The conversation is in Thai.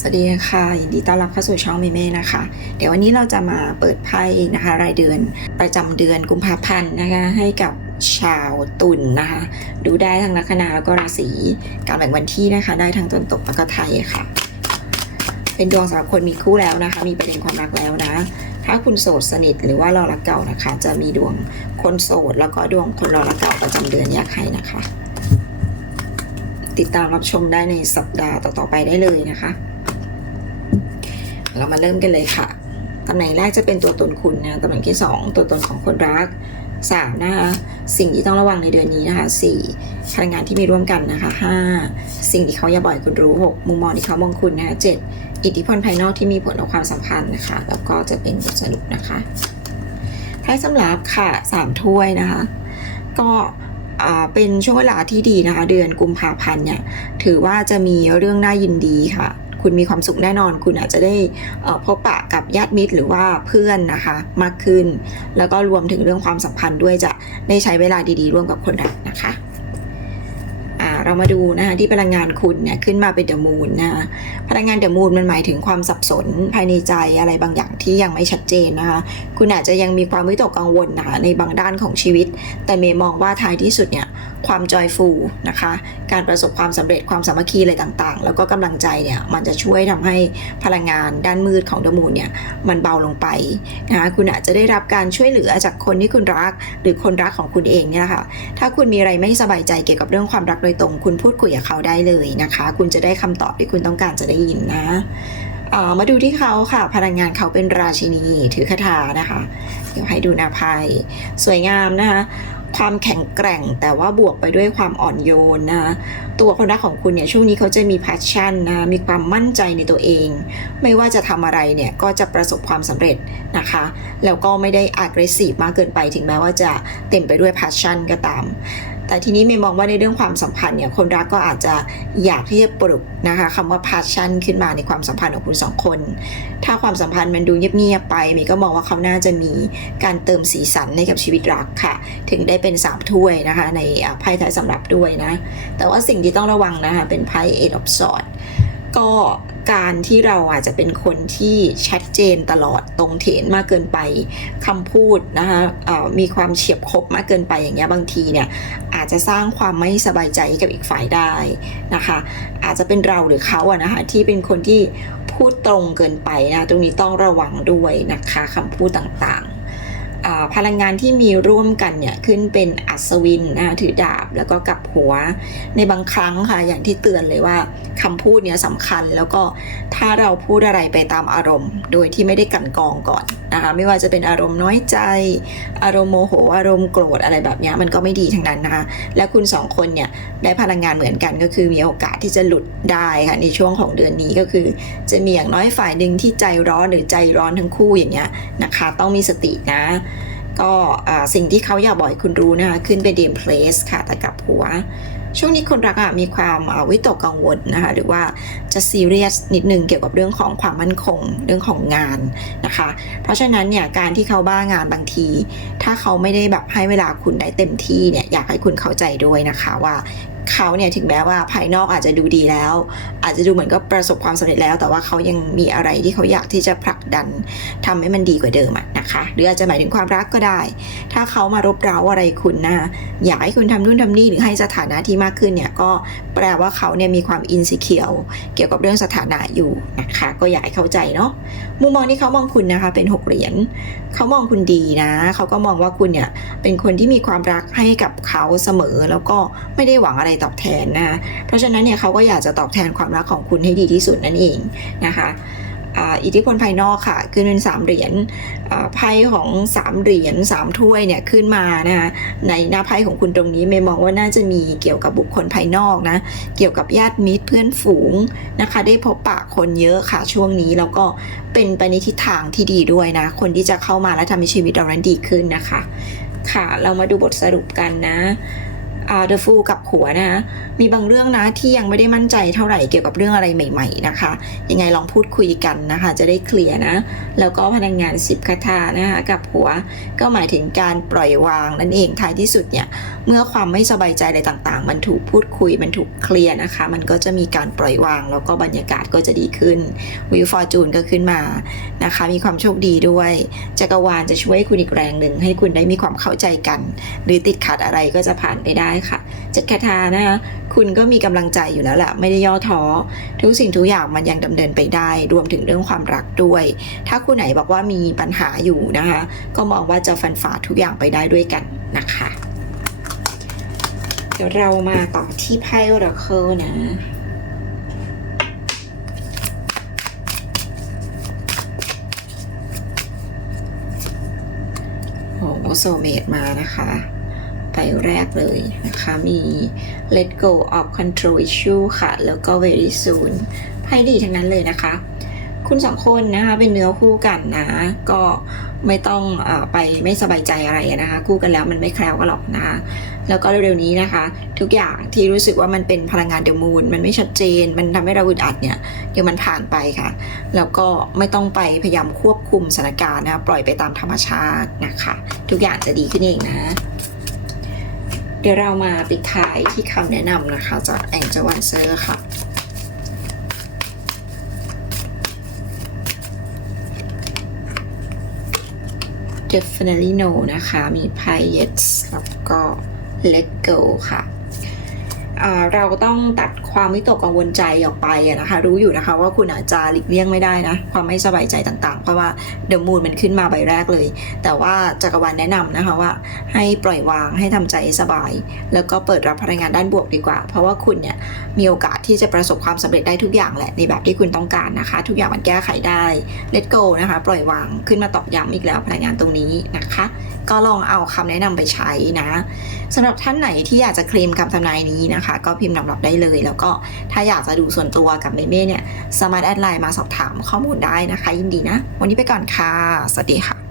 สวัสดีค่ะยินดีต้อนรับเข้าสู่ช่องเมเม่นะคะ เดี๋ยววันนี้เราจะมาเปิดไพ่นะคะ รายเดือนประจำเดือนกุมภาพันธ์นะคะ ให้กับชาวตุลนนะคะ ดูได้ทั้งลัคนาแล้วก็ราศีการแบ่งวันที่นะคะ ได้ทั้งตนตกแล้วก็ไทยค่ะ เป็นดวงสำหรับคนมีคู่แล้วนะคะ มีประเด็นความรักแล้วนะ ถ้าคุณโสดสนิทหรือว่ารอรักเก่านะคะ จะมีดวงคนโสดแล้วก็ดวงคนรอรักเก่าประจำเดือนแยกให้นะคะติดตามรับชมได้ในสัปดาห์ต่อๆไปได้เลยนะคะ เรามาเริ่มกันเลยค่ะ ตำแหน่งแรกจะเป็นตัวตนคุณนะตำแหน่งที่ 2 ตัวตนของคนรัก 3 นะคะสิ่งที่ต้องระวังในเดือนนี้นะคะ 4 พลังงานที่มีร่วมกันนะคะ 5 สิ่งที่เขาอย่าบ่อยคุณรู้ 6 มุมมองที่เขามองคุณนะคะ 7 อิทธิพลภายนอกที่มีผลต่อความสัมพันธ์นะคะ แล้วก็จะเป็นบทสรุปนะคะไพ่สำหรับค่ะ 3 ถ้วยนะคะ ก็อ่าเป็นช่วงเวลาที่ดีนะคะ เดือนกุมภาพันธ์เนี่ย ถือว่าจะมีเรื่องน่ายินดีค่ะ คุณมีความสุขแน่นอน คุณอาจจะได้พบปะกับญาติมิตรหรือว่าเพื่อนนะคะมากขึ้น แล้วก็รวมถึงเรื่องความสัมพันธ์ด้วยจะได้ใช้เวลาดีๆ ร่วมกับคนรักนะคะ เรามาดูนะคะที่พลังงานคุณเนี่ยขึ้นมาเป็นเดอะมูนนะคะพลังงานเดอะมูนมันหมายถึงความสับสนภายในใจอะไรบางอย่างที่ยังไม่ชัดเจนนะคะคุณอาจจะยังมีความวิตกกังวลนะคะในบางด้านของชีวิต แต่เมย์มองว่าท้ายที่สุดเนี่ยความจอยฟูนะคะ การประสบความสำเร็จความสามัคคีอะไรต่างๆ แล้วก็กำลังใจเนี่ยมันจะช่วยทำให้พลังงานด้านมืดของดมูลเนี่ยมันเบาลงไปนะคะคุณอาจจะได้รับการช่วยเหลือจากคนที่คุณรัก หรือคนรักของคุณเองเนี่ยค่ะถ้าคุณมีอะไรไม่สบายใจเกี่ยวกับเรื่องความรักโดยตรงคุณพูดคุยกับเขาได้เลยนะคะ คุณจะได้คำตอบที่คุณต้องการจะได้ยินนะมาดูที่เขาค่ะ พลังงานเขาเป็นราชินีถือคาถานะคะ เดี๋ยวให้ดูหน้าไพ่สวยงามนะคะ ความแข็งแกร่งแต่ว่าบวกไปด้วยความอ่อนโยนนะ ตัวคนรักของคุณเนี่ยช่วงนี้เขาจะมี passion นะ มีความมั่นใจในตัวเอง ไม่ว่าจะทำอะไรเนี่ยก็จะประสบความสำเร็จนะคะ แล้วก็ไม่ได้ aggressive มากเกินไปถึงแม้ว่าจะเต็มไปด้วย passion ก็ตาม แต่ทีนี้เมย์มองว่าในเรื่องความสัมพันธ์เนี่ยคนรักก็อาจจะอยากที่จะปลุกนะคะคำว่า passion ขึ้นมาในความสัมพันธ์ของคุณสองคน ถ้าความสัมพันธ์มันดูเงียบๆไปเมย์ก็มองว่าเขาน่าจะมีการเติมสีสันให้กับชีวิตรักค่ะ ถึงได้เป็นสามถ้วยนะคะในไพ่ทายสำหรับด้วยนะ แต่ว่าสิ่งที่ต้องระวังนะคะเป็นไพ่ Eight of Swords ก็ การที่เราอาจจะเป็นคนที่ชัดเจนตลอดตรงเถนมากเกินไปคำพูดนะคะมีความเฉียบคบมากเกินไปอย่างเงี้ยบางทีเนี่ยอาจจะสร้างความไม่สบายใจกับอีกฝ่ายได้นะคะ อาจจะเป็นเราหรือเขาอะนะคะที่เป็นคนที่พูดตรงเกินไปนะตรงนี้ต้องระวังด้วยนะคะคำพูดต่างๆ พลังงานที่มีร่วมกันเนี่ยขึ้นเป็นอัศวินนะถือดาบแล้วก็กับหัวในบางครั้งค่ะอย่างที่เตือนเลยว่าคำพูดเนี่ยสำคัญแล้วก็ถ้าเราพูดอะไรไปตามอารมณ์ โดยที่ไม่ได้กันกองก่อนนะคะไม่ว่าจะเป็นอารมณ์น้อยใจ อารมณ์โมโห อารมณ์โกรธอะไรแบบนี้มันก็ไม่ดีทั้งนั้นนะคะและคุณสองคนเนี่ยได้พลังงานเหมือนกันก็คือมีโอกาสที่จะหลุดได้ค่ะในช่วงของเดือนนี้ก็คือ จะมีอย่างน้อยฝ่ายหนึ่งที่ใจร้อนหรือใจร้อนทั้งคู่อย่างเงี้ยนะคะ ต้องมีสตินะ ก็สิ่งที่เขาอยากบอกให้คุณรู้นะคะ ขึ้นไปเดมเพลสค่ะ แต่กับหัว ช่วงนี้คนรักมีความวิตกกังวลนะคะ หรือว่าจะซีเรียสนิดนึงเกี่ยวกับเรื่องของความมั่นคงเรื่องของงานนะคะ เพราะฉะนั้นเนี่ยการที่เขาบ้างานบางที ถ้าเขาไม่ได้แบบให้เวลาคุณได้เต็มที่เนี่ยอยากให้คุณเข้าใจด้วยนะคะว่า เขาเนี่ยถึงแม้ว่าภายนอกอาจจะดูดีแล้ว อาจจะดูเหมือนก็ประสบความสำเร็จแล้ว แต่ว่าเขายังมีอะไรที่เขาอยากที่จะผลักดันทำให้มันดีกว่าเดิมะนะคะ หรืออาจจะหมายถึงความรักก็ได้ ถ้าเขามารบเร้าอะไรคุณนะอยากให้คุณทำนู่นทำนี่หรือให้สถานะที่มากขึ้นเนี่ยก็แปลว่าเขาเนี่ยมีความอินสิเคียวเกี่ยวกับเรื่องสถานะอยู่นะคะก็อยากให้เข้าใจเนาะมุมมองที่เขามองคุณนะคะเป็นหกเหรียญเขามองคุณดีนะเขาก็มองว่าคุณเนี่ยเป็นคนที่มีความรักให้กับเขาเสมอแล้วก็ไม่ได้หวังอะไรตอบแทนนะเพราะฉะนั้นเนี่ยเขาก็อยากจะตอบแทนความรักของคุณให้ดีที่สุดนั่นเองนะคะอิทธิพลภายนอกค่ะ ขึ้นเป็นสามเหรียญไพ่ของสามเหรียญสามถ้วยเนี่ยขึ้นมานะคะในหน้าไพ่ของคุณตรงนี้เมย์มองว่าน่าจะมีเกี่ยวกับบุคคลภายนอกนะเกี่ยวกับญาติมิตรเพื่อนฝูงนะคะ ได้พบปะคนเยอะค่ะช่วงนี้แล้วก็เป็นไปในทิศทางที่ดีด้วยนะ คนที่จะเข้ามาและทำให้ชีวิตเรานั้นดีขึ้นนะคะ ค่ะ เรามาดูบทสรุปกันนะ อ่า The Fool กับหัวนะมีบางเรื่องนะที่ยังไม่ได้มั่นใจเท่าไหร่เกี่ยวกับเรื่องอะไรใหม่ ๆ นะคะ ยังไงลองพูดคุยกันนะคะ จะได้เคลียร์นะ แล้วก็พลังงานสิบคาถานะคะกับหัวก็หมายถึงการปล่อยวางนั่นเองท้ายที่สุดเนี่ยเมื่อความไม่สบายใจอะไรต่างๆ มันถูกพูดคุยมันถูกเคลียร์นะคะ มันก็จะมีการปล่อยวาง แล้วก็บรรยากาศก็จะดีขึ้นวิวฟอร์จูนก็ขึ้นมานะคะ มีความโชคดีด้วยจักรวาลจะช่วยคุณอีกแรงหนึ่งให้คุณได้มีความเข้าใจกัน หรือติดขัดอะไรก็จะผ่านไปได้ค่ะจักรทานะคะคุณก็มีกำลังใจอยู่แล้วแหละไม่ได้ย่อท้อทุกสิ่งทุกอย่างมันยังดำเนินไปได้ รวมถึงเรื่องความรักด้วย ถ้าคุณไหนบอกว่ามีปัญหาอยู่นะคะ ก็มองว่าจะฟันฝ่าทุกอย่างไปได้ด้วยกันนะคะ เดี๋ยวเรามาต่อที่ไพ่ Oracle นะโอ้โซเมตมานะคะ ไปแรกเลยนะคะ มี let go of control issue ค่ะ แล้วก็ very soon ไพ่ดีทั้งนั้นเลยนะคะ คุณสองคนนะคะ เป็นเนื้อคู่กันนะ ก็ไม่ต้องอไปไม่สบายใจอะไรนะคะ คู่กันแล้วมันไม่แคล้วกันหรอกนะคะ แล้วก็เร็วๆนี้นะคะ ทุกอย่างที่รู้สึกว่ามันเป็นพลังงานเดมูนมันไม่ชัดเจน มันทำให้เราอึดอัดเนี่ยเดี๋ยวมันผ่านไปค่ะ แล้วก็ไม่ต้องไปพยายามควบคุมสถานการณ์นะคะปล่อยไปตามธรรมชาตินะคะ ทุกอย่างจะดีขึ้นเองนะ ดี๋ยวเรามาปิดท้ายที่คำแนะนำนะคะ จากแองเจวันเซอร์ค่ะ definitely no นะคะ มี p i y e t แล้วก็ let go ค่ะอ่า เราต้องตัดความวิตกกังวลใจออกไปนะคะ รู้อยู่นะคะว่าคุณอาจจะหลีกเลี่ยงไม่ได้นะ ความไม่สบายใจต่างๆ เพราะว่า the moon มันขึ้นมาใบแรกเลย แต่ว่าจักรวาลแนะนำนะคะว่า ให้ปล่อยวางให้ทำใจสบาย แล้วก็เปิดรับพลังงานด้านบวกดีกว่า เพราะว่าคุณเนี่ยมีโอกาสที่จะประสบความสำเร็จได้ทุกอย่างแหละในแบบที่คุณต้องการนะคะ ทุกอย่างมันแก้ไขได้ let go นะคะ ปล่อยวางขึ้นมาตอกย้ำอีกแล้วพลังงานตรงนี้นะคะ ก็ลองเอาคำแนะนำไปใช้นะสำหรับท่านไหนที่อยากจะเคลมคำทำนายนี้นะคะ ก็พิมพ์นำรับได้เลย แล้วก็ถ้าอยากจะดูส่วนตัวกับเมเม่เนี่ยสามารถแอดไลน์มาสอบถามข้อมูลได้นะคะ ยินดีนะ วันนี้ไปก่อนค่ะ สวัสดีค่ะ